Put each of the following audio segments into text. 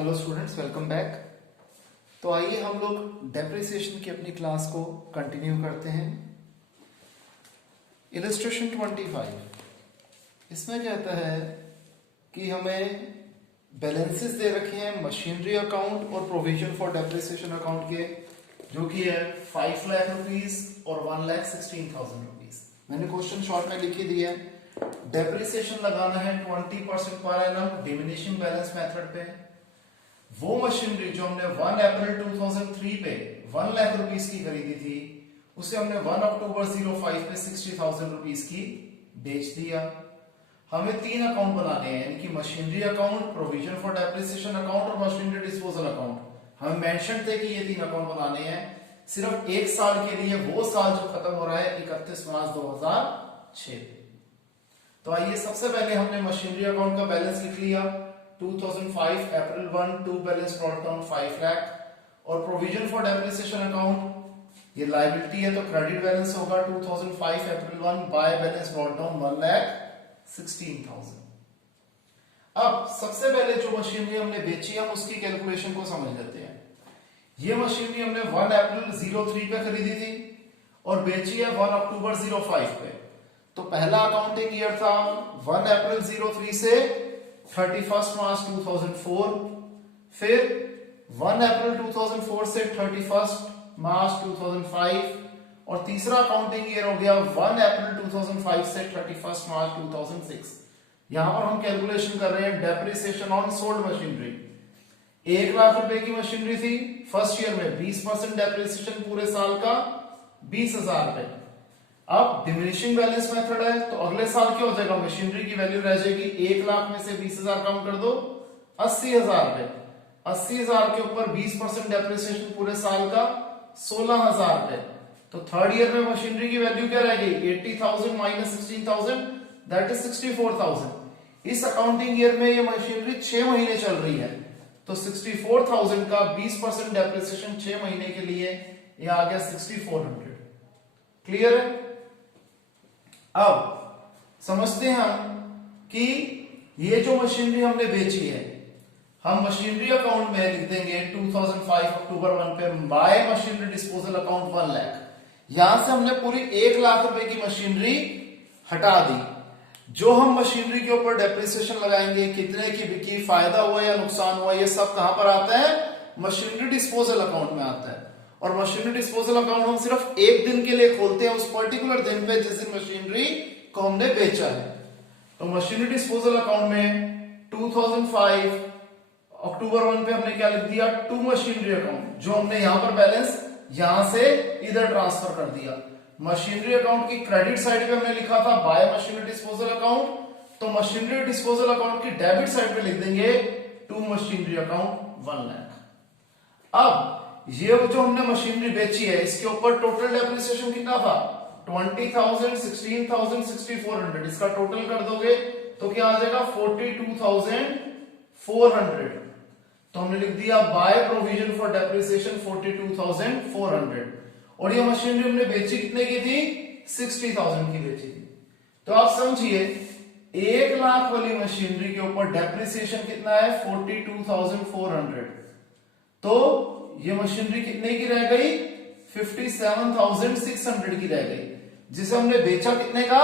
Hello students, welcome back. तो आइए हम लोग डेप्रिसिएशन की अपनी क्लास को कंटिन्यू करते हैं। इलस्ट्रेशन 25 इसमें कहता है कि हमें बैलेंसेस दे रखे हैं मशीनरी अकाउंट और प्रोविजन फॉर डेप्रिसिएशन अकाउंट के, जो कि है 5 लाख रुपीज और 1,16,000 रुपीज। मैंने क्वेश्चन शॉर्ट में लिख ही दिया है। डेप्रिसिएशन लगाना है 20% per annum diminishing balance method पे। वो मशीनरी जो हमने 1 अप्रैल 2003 पे 1 लाख रुपीस की खरीदी थी, उसे हमने 1 अक्टूबर 05 पे 60,000 रुपीस की बेच दिया। हमें 3 अकाउंट बनाने हैं, यानी कि machinery account, provision for depreciation account और मशीनरी डिस्पोजल अकाउंट। हमें मेंशन थे कि ये 3 अकाउंट बनाने हैं सिर्फ एक साल के लिए, वो साल जो खत्म हो रहा है 31 मार्च 2006। तो आइए सबसे पहले हमने मशीनरी अकाउंट का बैलेंस लिख लिया। 2005 April 1 to balance brought down 5 lakh. और प्रोविजन फॉर डेप्रिसिएशन अकाउंट ये लायबिलिटी है तो क्रेडिट बैलेंस होगा 2005 April 1 by balance brought down 1,16,000। अब सबसे पहले जो मशीनरी हमने बेची हम उसकी कैलकुलेशन को समझ लेते हैं। ये मशीनरी हमने 1 अप्रैल 03 पे खरीदी थी और बेची है 1 अक्टूबर 05 पे। तो पहला अकाउंटिंग ईयर था 1 अप्रैल 03 से 31 मार्च 2004, फिर 1 अप्रैल 2004 से 31 मार्च 2005 और तीसरा अकाउंटिंग ईयर हो गया 1 अप्रैल 2005 से 31 मार्च 2006। यहां पर हम कैलकुलेशन कर रहे हैं depreciation on sold machinery. 1 lakh रुपए की मशीनरी थी, फर्स्ट ईयर में 20% डेप्रिसिएशन पूरे साल का 20,000 रुपए। अब डिमिनिशिंग बैलेंस मेथड है तो अगले साल क्या हो जाएगा, मशीनरी की वैल्यू रह जाएगी 1 लाख में से 20,000 कम कर दो 80,000 रुपए। 80,000 के ऊपर 20% डेप्रिसिएशन पूरे साल का 16,000 रुपए। तो थर्ड ईयर में मशीनरी की वैल्यू क्या रह गई, 80,000 माइनस 16,000 दैट इज 64,000। इस अकाउंटिंग ईयर में ये मशीनरी 6 महीने चल रही है तो 64,000 का 20% डेप्रिसिएशन 6 महीने के लिए ये आ गया 6,400। क्लियर है। अब समझते हैं हम कि ये जो मशीनरी हमने बेची है, हम मशीनरी अकाउंट में लिख देंगे 2005 अक्टूबर 1 पे bye machinery disposal account 1 lakh. यहां से हमने पूरी 1 लाख रुपए की मशीनरी हटा दी। जो हम मशीनरी के ऊपर डेप्रिसिएशन लगाएंगे, कितने की बिकी, फायदा हुआ या नुकसान हुआ, ये सब कहां पर आता है, मशीनरी डिस्पोजल अकाउंट में आता है। और मशीनरी डिस्पोजल अकाउंट हम सिर्फ एक दिन के लिए खोलते हैं, उस पर्टिकुलर दिन पे जिस दिन मशीनरी को हमने बेचा है। तो मशीनरी डिस्पोजल अकाउंट में 2005 अक्टूबर 1 पे हमने क्या लिख दिया, टू मशीनरी अकाउंट, जो हमने यहां पर बैलेंस यहां से इधर ट्रांसफर कर दिया। मशीनरी अकाउंट की क्रेडिट साइड पे हमने लिखा था बाय मशीनरी डिस्पोजल अकाउंट, तो मशीनरी डिस्पोजल अकाउंट की डेबिट साइड पे लिख देंगे टू मशीनरी अकाउंट 1 लाख। अब ये जो हमने मशीनरी बेची है इसके ऊपर टोटल डेप्रिसिएशन कितना था, 20,000, 16,000, 6,400। इसका टोटल कर दोगे तो क्या आ जाएगा 42,400। तो हमने लिख दिया बाय प्रोविजन फॉर डेप्रिसिएशन 42,400। और ये मशीनरी हमने बेची कितने की थी, 60,000 की बेची थी। तो आप समझिए 1 लाख वाली मशीनरी के ऊपर डेप्रिसिएशन कितना है, 42,400। तो ये मशीनरी कितने की रह गई, 57,600 की रह गई, जिसे हमने बेचा कितने का,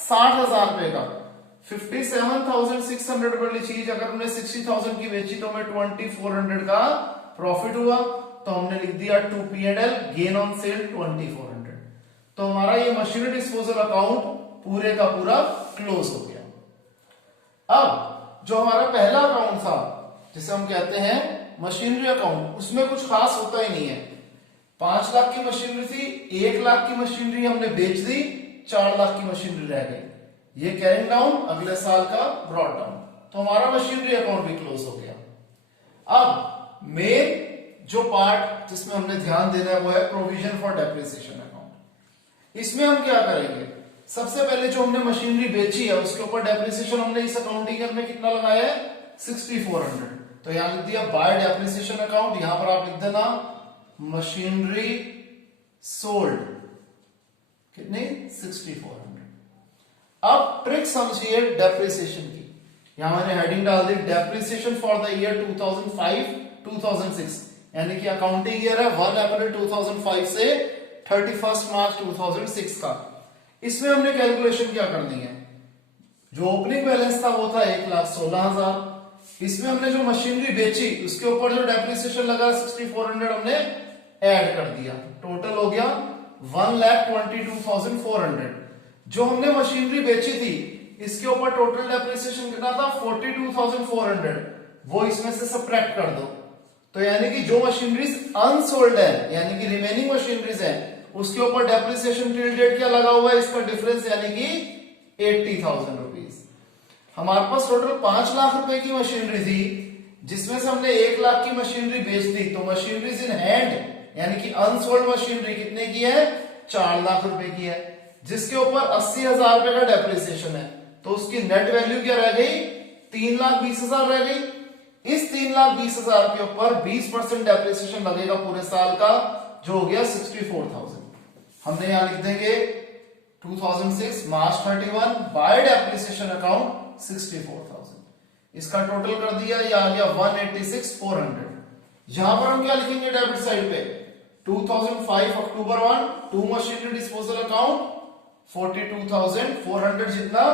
60,000 रुपए का। 57,600 वाली चीज अगर हमने 60,000 की बेची तो हमें 2,400 का प्रॉफिट हुआ। तो हमने लिख दिया to P&L gain on sale 2,400। तो हमारा ये मशीनरी डिस्पोजल अकाउंट पूरे का पूरा क्लोज हो गया। अब जो हमारा पहला अकाउंट था जिसे हम कहते हैं मशीनरी अकाउंट, उसमें कुछ खास होता ही नहीं है। 5 लाख की मशीनरी थी, 1 लाख की मशीनरी हमने बेच दी, 4 लाख की मशीनरी रह गई। ये कैरिंग डाउन, अगले साल का ब्रॉट डाउन। तो हमारा मशीनरी अकाउंट भी क्लोज हो गया। अब मेन जो पार्ट जिसमें हमने ध्यान देना है वो है प्रोविजन फॉर डेप्रिसिएशन अकाउंट। इसमें हम क्या करेंगे, सबसे पहले जो हमने मशीनरी बेची है उसके ऊपर डेप्रिसिएशन हमने इस अकाउंटिंग ईयर में कितना लगाया है, 6,400। तो यहां लिख दिया बाय डेप्रिसिएशन अकाउंट, यहां पर आप लिख देना मशीनरी सोल्ड कितनी, 6,400। अब ट्रिक समझिए डेप्रिसिएशन की। यहां मैंने हेडिंग डाल दी डेप्रिसिएशन फॉर द ईयर 2005-2006, यानी कि अकाउंटिंग ईयर है 1 अप्रैल 2005 से 31 मार्च 2006 का। इसमें हमने कैलकुलेशन क्या करनी है, जो ओपनिंग बैलेंस था वो था 1,16,000, इसमें हमने जो मशीनरी बेची उसके ऊपर जो डेप्रिसिएशन लगा 6,400 हमने ऐड कर दिया, टोटल हो गया 1,22,400। जो हमने मशीनरी बेची थी इसके ऊपर टोटल डेप्रिसिएशन कितना था 42,400, वो इसमें से सब्ट्रैक्ट कर दो, तो यानी कि जो मशीनरीज अनसोल्ड है यानी कि रिमेनिंग मशीनरीज है उसके ऊपर डेप्रिसिएशन टिल डेट क्या लगा हुआ है, इसका डिफरेंस यानी कि 80,000 रुपीज। हमारे पास टोटल 5 लाख रुपए की मशीनरी थी, जिसमें से हमने 1 लाख की मशीनरी बेच दी, तो मशीनरीज इन हैंड यानी कि अनसोल्ड मशीनरी कितने की है 4 लाख रुपए की है, जिसके ऊपर 80,000 रुपए का डेप्रिसिएशन है, तो उसकी नेट वैल्यू क्या रह गई 3,20,000 रह गई। इस 3,20,000 के ऊपर 20% डेप्रिसिएशन लगेगा पूरे साल का, जो हो गया 64,000। हमने यहां लिख देंगे 2006 मार्च 31 बाय डेप्रिसिएशन अकाउंट 64,000। इसका टोटल कर दिया, ये आ गया 186,400। यहां पर हम क्या लिखेंगे डेबिट साइड पे 2005 अक्टूबर 1 टू मशीनरी डिस्पोजल अकाउंट 42,400 जितना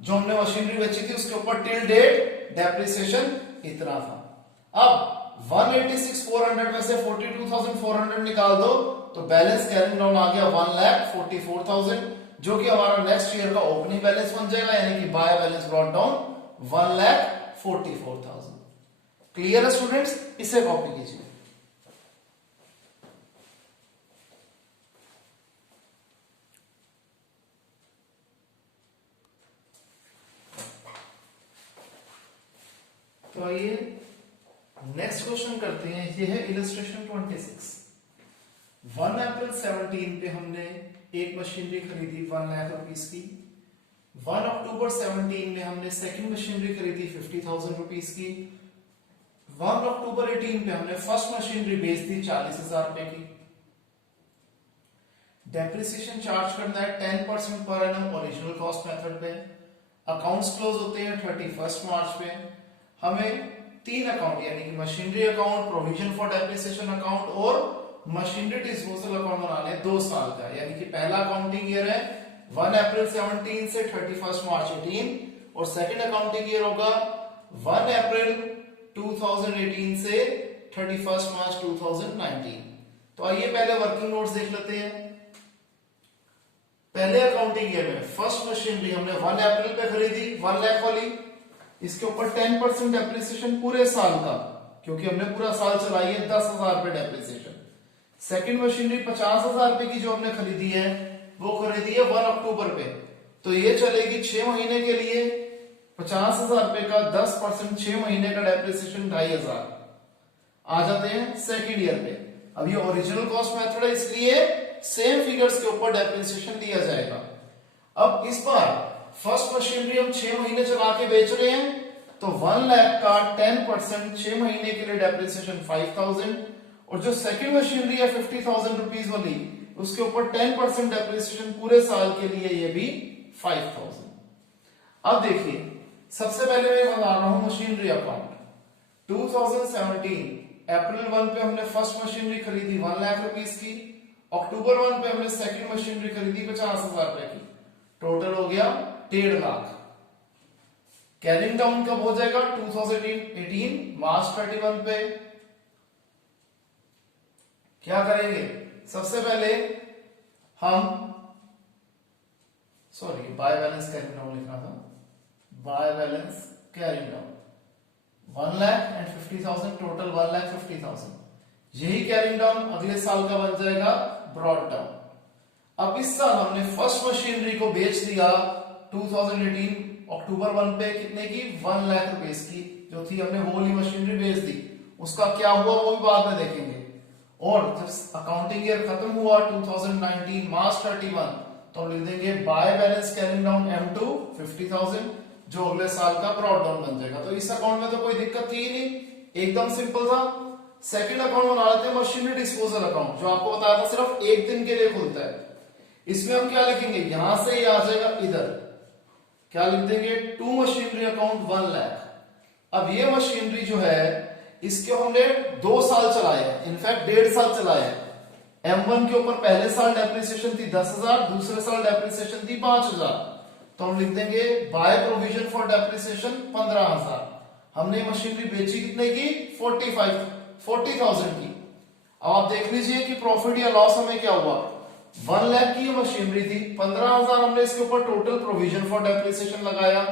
जो हमने मशीनरी बेची थी उसके ऊपर टिल डेट डेप्रिसिएशन इतना था। अब 186,400 में से 42,400 निकाल दो तो बैलेंस कैरिंग डाउन आ गया 1,44,000, जो कि हमारा नेक्स्ट ईयर का ओपनिंग बैलेंस बन जाएगा, यानी कि bye balance brought down 1,44,000। Clear है स्टूडेंट्स, इसे कॉपी कीजिए। तो आइए नेक्स्ट क्वेश्चन करते हैं, ये है इलस्ट्रेशन 26। 1 अप्रैल 17 पे हमने एक मशीनरी खरीदी 1 लाख रुपीस की। 1 अक्टूबर 17 में हमने सेकंड मशीनरी खरीदी 50,000 रुपीस की। 1 अक्टूबर 18 पे हमने फर्स्ट मशीनरी बेच दी 40,000 रुपए की। डेप्रिसिएशन चार्ज करना है 10% per annum original cost method पे। अकाउंट्स क्लोज होते हैं 31 मार्च पे। हमें 3 अकाउंट यानी कि machinery account, provision for depreciation account और मशीनरी डिस्पोजल अकाउंट बनाने 2 साल का, यानी कि पहला अकाउंटिंग ईयर है 1 अप्रैल 17 से 31 मार्च 18 और सेकंड अकाउंटिंग ईयर होगा 1 अप्रैल 2018 से 31 मार्च 2019। तो आइए पहले वर्किंग नोट्स देख लेते हैं। पहले अकाउंटिंग ईयर में फर्स्ट मशीनरी हमने 1 अप्रैल पे खरीदी 1 लाख वाली, इसके ऊपर 10% डेप्रिसिएशन पूरे साल का, क्योंकि हमने पूरा साल चलाई है 10,000 रुपए डेप्रिसिएशन। सेकंड मशीनरी 50,000 रुपए की जो हमने खरीदी है वो खरीदी है 1 अक्टूबर पे, तो ये चलेगी 6 महीने के लिए। 50,000 रुपए का 10% 6 महीने का डेप्रिसिएशन 2,500 आ जाते हैं सेकंड ईयर पे। अब ये ओरिजिनल कॉस्ट मेथड है, इसलिए सेम फिगर्स के ऊपर डेप्रिसिएशन दिया जाएगा। अब इस बार फर्स्ट मशीनरी हम 6 महीने चला के बेच रहे हैं, तो 1 लाख का 10% 6 महीने के लिए डेप्रिसिएशन 5,000, और जो सेकंड मशीनरी है 50,000 रुपीज वाली उसके ऊपर 10% डेप्रिसिएशन पूरे साल के लिए, ये भी 5,000। अब देखिए सबसे पहले मैं बता रहा हूं मशीनरी अकाउंट। 2017 अप्रैल 1 पे हमने फर्स्ट मशीनरी खरीदी 1 लाख रुपीस की। अक्टूबर 1 पे हमने सेकंड मशीनरी खरीदी 50,000 रुपए की, टोटल हो गया 1.5 लाख। कैरिंग डाउन कब हो जाएगा 2018 मार्च 31 पे। क्या करेंगे, सबसे पहले हम बाय बैलेंस कैरिंग डाउन लिखना था, by balance carrying down 1 lakh and 50,000, total 1,50,000। यही कैरिंग डाउन अगले साल का बन जाएगा ब्रॉट डाउन। अब इस साल हमने फर्स्ट मशीनरी को बेच दिया 2018 अक्टूबर 1 पे कितने की 1 लाख रुपीस की, जो थी हमने वो वाली मशीनरी बेच दी। उसका क्या हुआ वो भी बाद में देखेंगे। और जब अकाउंटिंग ईयर खत्म हुआ 2019 मार्च 31, तो हम लिख देंगे by balance carrying down M2 50,000, जो अगले साल का ब्रॉट डाउन बन जाएगा। तो इस अकाउंट में तो कोई दिक्कत थी ही नहीं, एकदम सिंपल था। सेकंड अकाउंट बना लेते हैं मशीनरी डिस्पोजल अकाउंट, जो आपको बताया था सिर्फ 1 दिन के लिए खुलता है। इसमें हम क्या लिखेंगे, यहां से ये आ जाएगा इधर, क्या लिख देंगे, टू मशीनरी अकाउंट 1 लाख। अब ये मशीनरी जो है इसके हमने 2 साल चलाए हैं, इनफैक्ट 1.5 साल चलाए हैं। M1 के ऊपर पहले साल डेप्रिसिएशन थी 10,000, दूसरे साल डेप्रिसिएशन थी 5,000, तो हम लिख देंगे बाय प्रोविजन फॉर डेप्रिसिएशन 15,000। हमने मशीनरी बेची कितने की, 40,000 की। अब आप देख लीजिए कि प्रॉफिट या लॉस हमें क्या हुआ, 1 लाख की मशीनरी थी, 15,000 हमने इसके ऊपर टोटल प्रोविजन फॉर डेप्रिसिएशन लगाया,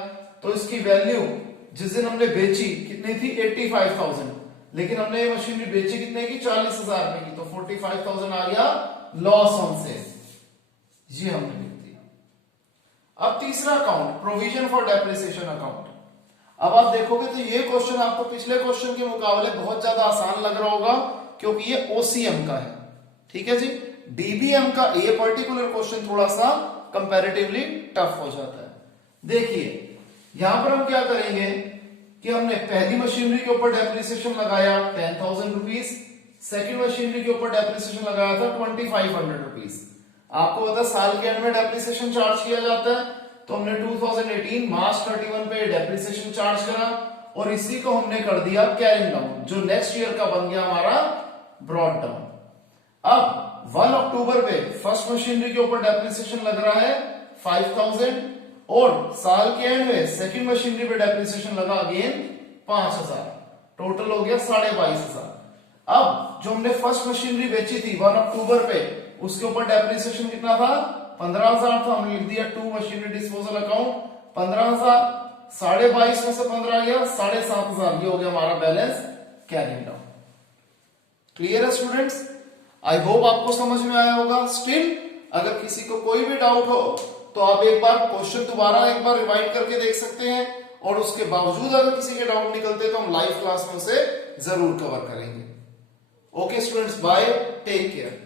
तो इसकी वैल्यू जिस दिन हमने बेची कितनी थी, 85,000, लेकिन हमने ये मशीनरी बेची कितने की, 40,000 रुपए की, तो 45,000 आ गया लॉस ऑन सेल, ये हमने लिख दिया। अब तीसरा account provision for depreciation account. अब आप देखोगे तो ये क्वेश्चन आपको पिछले क्वेश्चन के मुकाबले बहुत ज्यादा आसान लग रहा होगा, क्योंकि ये ओसीएम का है, ठीक है जी। डीबीएम का ये पर्टिकुलर क्वेश्चन थोड़ा सा कंपैरेटिवली टफ हो जाता है। देखिए यहां पर हम क्या करेंगे कि हमने पहली मशीनरी के ऊपर डेप्रिसिएशन लगाया 10,000 रुपीज, सेकेंड मशीनरी के ऊपर डेप्रिसिएशन लगाया था 2,500 रुपीज। आपको पता साल के एंड में डेप्रिसिएशन चार्ज किया जाता है, तो हमने 2018 मार्च 31 पे डेप्रिसिएशन चार्ज करा और इसी को हमने कर दिया कैरिंग डाउन, जो नेक्स्ट ईयर का बन गया हमारा ब्रॉड डाउन। अब 1 अक्टूबर पे फर्स्ट मशीनरी के ऊपर डेप्रिसिएशन लग रहा है 5,000 और साल के एंड में सेकंड मशीनरी पे डेप्रिसिएशन लगा अगेन 5,000, टोटल हो गया 22,500। अब जो हमने फर्स्ट मशीनरी बेची थी 1 अक्टूबर पे, उसके ऊपर डेप्रिसिएशन कितना था, 15,000 था, हमने लिख दिया टू मशीनरी डिस्पोजल अकाउंट 15,000, 22,500 में से 15 गया 7,500, ये हो गया हमारा बैलेंस कैरिंग डाउन। क्लियर है स्टूडेंट्स? आई होप आपको समझ में आया होगा। स्टिल अगर किसी को कोई भी डाउट हो तो आप एक बार क्वेश्चन दोबारा एक बार रिवाइड करके देख सकते हैं, और उसके बावजूद अगर किसी के डाउट निकलते तो हम लाइव क्लास में उसे जरूर कवर करेंगे। Okay students, bye, take care.